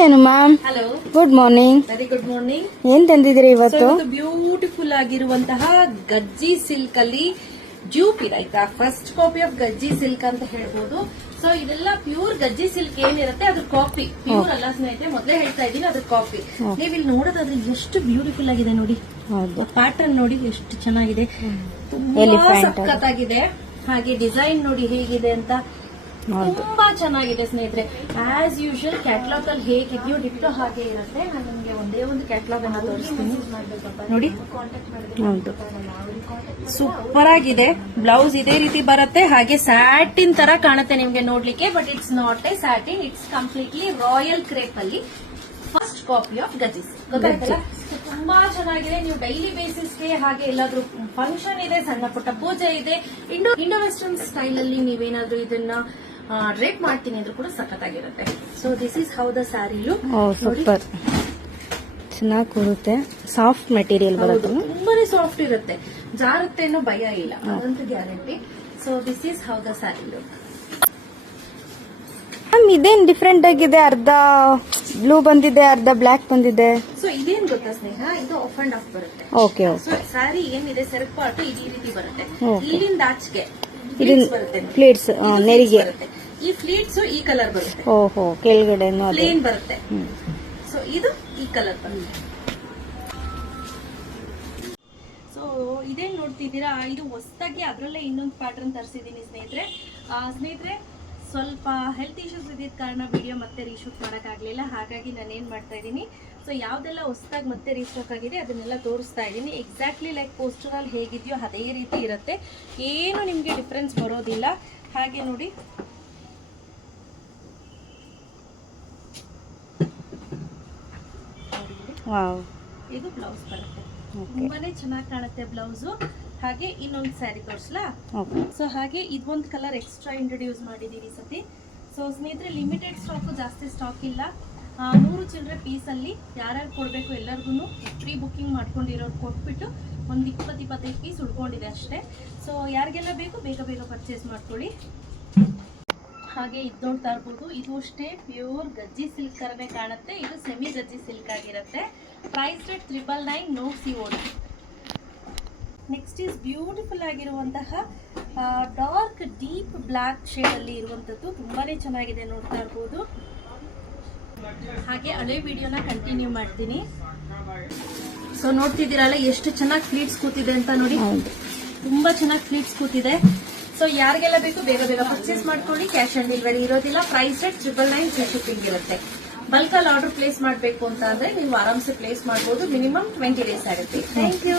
ಏನು ma'am hello good morning very good morning ಏನ್ ತಂದಿದ್ದೀರಿ ಇವತ್ತು? ಬ್ಯೂಟಿಫುಲ್ ಆಗಿರುವಂತಹ ಗಜ್ಜಿ ಸಿಲ್ಕ್ ಅಲ್ಲಿ ಇದೆ ಆಯ್ತಾ? ಫಸ್ಟ್ ಕಾಪಿ ಆಫ್ ಗಜ್ಜಿ ಸಿಲ್ಕ್ ಅಂತ ಹೇಳ್ಬೋದು. ಸೊ ಇದೆಲ್ಲ ಪ್ಯೂರ್ ಗಜ್ಜಿ ಸಿಲ್ಕ್ ಏನಿರುತ್ತೆ? ಅದ್ರ ಕಾಪಿ ಪ್ಯೂರ್ ಅಲ್ಲ ಸ್ನೇಹಿತರೆ ಮೊದಲೇ ಹೇಳ್ತಾ ಇದೀನಿ ಅದ್ರ ಕಾಪಿ ನೀವು ಇಲ್ಲಿ ನೋಡೋದಾದ್ರೆ ಎಷ್ಟು ಬ್ಯೂಟಿಫುಲ್ ಆಗಿದೆ ನೋಡಿ. ಪ್ಯಾಟರ್ನ್ ನೋಡಿ ಎಷ್ಟು ಚೆನ್ನಾಗಿದೆ. ತುಂಬಾ. ಸಖತ್ತಾಗಿದೆ. ಹಾಗೆ ಡಿಸೈನ್ ನೋಡಿ ಹೇಗಿದೆ ಅಂತ. ತುಂಬಾ ಚೆನ್ನಾಗಿದೆ ಸ್ನೇಹಿತರೆ. ಆಸ್ ಯೂಶುವಲ್ ಕ್ಯಾಟ್ಲಾಗ್ ಅಲ್ಲಿ ಹೇಗಿದ್ಯೋ ಡಿಪ್ಟೋ ಹಾಗೆ ಇರುತ್ತೆ. ನಾನು ನಿಮಗೆ ಒಂದೇ ಒಂದು ಕ್ಯಾಟ್ಲಾಗ್ ಅನ್ನ ತೋರಿಸ್ತೀನಿ. ನೋಡಿ. ಹೌದು. ಸೂಪರ್ ಆಗಿದೆ. ಬ್ಲೌಸ್ ಇದೇ ರೀತಿ ಬರುತ್ತೆ. ಹಾಗೆ ಸ್ಯಾಟಿನ್ ತರ ಕಾಣುತ್ತೆ ನಿಮ್ಗೆ ನೋಡ್ಲಿಕ್ಕೆ but it's not a satin it's completely royal crepe ಅಲ್ಲಿ ಫಸ್ಟ್ ಕಾಪಿ ಆಫ್ ಗಜಿಸ್ ಗೊತ್ತಾಯ್ತಲ್ಲ? ತುಂಬಾ ಚೆನ್ನಾಗಿದೆ. ನೀವು ಡೈಲಿ ಬೇಸಿಸ್ಗೆ ಹಾಗೆ ಎಲ್ಲಾದ್ರೂ ಫಂಕ್ಷನ್ ಇದೆ ಸಣ್ಣ ಪುಟ್ಟ ಪೂಜೆ ಇದೆ. ಇಂಡೋ ಇಂಡೋ ವೆಸ್ಟರ್ನ್ ಸ್ಟೈಲ್ ಅಲ್ಲಿ ನೀವೇನಾದ್ರೂ ಇದನ್ನ ಡ್ರೇಪ್ ಮಾಡ್ತೀನಿ ಅಂದ್ರೂ ಕೂಡ ಸಖತ್ತಾಗಿರುತ್ತೆ. So this is how the sari look super ಚೆನ್ನಾಗಿ ಕೂರುತ್ತೆ. ಸಾಫ್ಟ್ ಮೆಟೀರಿಯಲ್ ಬರುತ್ತೆ ತುಂಬಾನೇ ಸಾಫ್ಟ್ ಇರುತ್ತೆ. ಜಾರುತ್ತೆ ಅನ್ನೋ ಭಯ ಇಲ್ಲ. ಅದಂತೂ guarantee so this is how the sari look ma'am ಇದೇನ್ ಡಿಫ್ರೆಂಟ್ ಆಗಿದೆ? ಅರ್ಧ ಬ್ಲೂ ಬಂದಿದೆ ಅರ್ಧ ಬ್ಲಾಕ್ ಬಂದಿದೆ. ಸೊ ಇದೇನ್ ಗೊತ್ತಾ ಸ್ನೇಹ? ಇದು ಆಫ್ ಅಂಡ್ ಆಫ್ ಬರುತ್ತೆ. ಓಕೆ ಸೊ ಸ್ಯಾರಿ ಏನಿದೆ ಸೆರಗ್ ಪಾರ್ಟ್ ಈ ರೀತಿ ಬರುತ್ತೆ. ಇಲ್ಲಿಂದ ಆಚೆಗೆ ಇಲ್ಲಿಂದ. ಪ್ಲೇಟ್ಸ್ ನೆರಿಗೆ. ಬರುತ್ತೆ. ಈ ಫ್ಲೀಟ್ಸ್ ಈ ಕಲರ್ ಬರುತ್ತೆ. ಓಹೋ ಕೆಳಗಡೆ ಪ್ಲೇನ್ ಬರುತ್ತೆ. ಸೊ ಇದು ಈ ಕಲರ್ ಬರುತ್ತೆ. ಸೊ ಇದೇನ್ ನೋಡ್ತಿದ್ದೀರಾ? ಇದು ಹೊಸದಾಗಿ ಅದರಲ್ಲೇ ಇನ್ನೊಂದು ಪ್ಯಾಟರ್ನ್ ತರಿಸಿದ್ದೀನಿ ಸ್ನೇಹಿತರೆ. ಸ್ನೇಹಿತರೆ ಸ್ವಲ್ಪ ಹೆಲ್ತ್ ಇಶ್ಯೂಸ್ ಇದ್ದಿದ್ದ ಕಾರಣ ವಿಡಿಯೋ ಮತ್ತೆ ರೀಶೂಟ್ ಮಾಡೋಕ್ಕಾಗಲಿಲ್ಲ. ಹಾಗಾಗಿ ನಾನು ಏನು ಮಾಡ್ತಾ ಇದ್ದೀನಿ? ಸೊ ಯಾವುದೆಲ್ಲ ಹೊಸದಾಗಿ ಮತ್ತೆ ರೀಸ್ಟಾಕ್ ಆಗಿದೆ ಅದನ್ನೆಲ್ಲ ತೋರಿಸ್ತಾ ಇದ್ದೀನಿ. ಎಕ್ಸಾಕ್ಟ್ಲಿ ಲೈಕ್ ಪೋಸ್ಟರಲ್ಲಿ ಹೇಗಿದೆಯೋ ಅದೇ ರೀತಿ ಇರುತ್ತೆ. ಏನು ನಿಮಗೆ ಡಿಫ್ರೆನ್ಸ್ ಬರೋದಿಲ್ಲ. ಹಾಗೆ ನೋಡಿ. ವಾವ್. ಇದು ಬ್ಲೌಸ್ ಬರುತ್ತೆ. ತುಂಬಾನೇ ಚೆನ್ನಾಗಿ ಕಾಣುತ್ತೆ ಬ್ಲೌಸು. ಹಾಗೆ ಇನ್ನೊಂದು ಸ್ಯಾರಿ ತೋರಿಸ್ಲಾ? ಸೊ ಹಾಗೆ ಇದೊಂದು ಕಲರ್ ಎಕ್ಸ್ಟ್ರಾ ಇಂಟ್ರೊಡ್ಯೂಸ್ ಮಾಡಿದ್ದೀವಿ ಸತಿ ಸೊ ಸ್ನೇಹಿತರೆ ಲಿಮಿಟೆಡ್ ಸ್ಟಾಕು ಜಾಸ್ತಿ ಸ್ಟಾಕ್ ಇಲ್ಲ. ನೂರು ಚಿಲ್ಲರೆ ಪೀಸಲ್ಲಿ ಯಾರ್ಯಾರು ಕೊಡಬೇಕು ಎಲ್ಲರಿಗೂ ಪ್ರೀ ಬುಕ್ಕಿಂಗ್ ಮಾಡ್ಕೊಂಡಿರೋರು ಕೊಟ್ಬಿಟ್ಟು ಒಂದು ಇಪ್ಪತ್ತು ಇಪ್ಪತ್ತೈದು ಪೀಸ್ ಉಳ್ಕೊಂಡಿದೆ ಅಷ್ಟೇ. ಸೊ ಯಾರಿಗೆಲ್ಲ ಬೇಕು ಬೇಗ ಬೇಗ ಪರ್ಚೇಸ್ ಮಾಡ್ಕೊಳ್ಳಿ. ಹಾಗೆ ಇದು ನೋಡ್ತಾ ಇರ್ಬೋದು ಇದು ಅಷ್ಟೇ ಪ್ಯೂರ್ ಗಜ್ಜಿ ಸಿಲ್ಕ್ ಥರನೇ ಕಾಣುತ್ತೆ. ಇದು ಸೆಮಿ ಗಜ್ಜಿ ಸಿಲ್ಕ್ ಆಗಿರುತ್ತೆ. Price rate triple nine no C O D next is beautiful ಆಗಿರುವಂತಹ ಡಾರ್ಕ್ ಡೀಪ್ ಬ್ಲ್ಯಾಕ್ ಶೇಡಲ್ಲಿ ಇರುವಂಥದ್ದು ತುಂಬಾನೇ ಚೆನ್ನಾಗಿದೆ ನೋಡ್ತಾ ಇರ್ಬೋದು. ಹಾಗೆ ಹಳೆ ವಿಡಿಯೋನ ಕಂಟಿನ್ಯೂ ಮಾಡ್ತೀನಿ. ಸೊ ನೋಡ್ತಿದ್ದೀರಲ್ಲ ಎಷ್ಟು ಚೆನ್ನಾಗಿ ಫ್ಲೀಟ್ಸ್ ಕೂತಿದೆ ಅಂತ ನೋಡಿ. ತುಂಬಾ ಚೆನ್ನಾಗಿ ಫ್ಲೀಟ್ಸ್ ಕೂತಿದೆ. ಸೊ ಯಾರಿಗೆಲ್ಲ ಬೇಕು ಬೇಗ ಬೇಗ ಪರ್ಚೇಸ್ ಮಾಡ್ಕೊಳ್ಳಿ. ಕ್ಯಾಶ್ ಆನ್ ಡೆಲಿವರಿ ಇರೋದಿಲ್ಲ. Price rate triple nine shipping ಇರುತ್ತೆ. ಬಲ್ಕಲ್ಲಿ ಆರ್ಡರ್ ಪ್ಲೇಸ್ ಮಾಡಬೇಕು ಅಂತ ಅಂದ್ರೆ ನೀವು ಆರಾಮ್ಸೆ ಪ್ಲೇಸ್ ಮಾಡಬಹುದು ಮಿನಿಮಮ್ ಟ್ವೆಂಟಿ ಡೇಸ್ ಆಗುತ್ತೆ. Thank you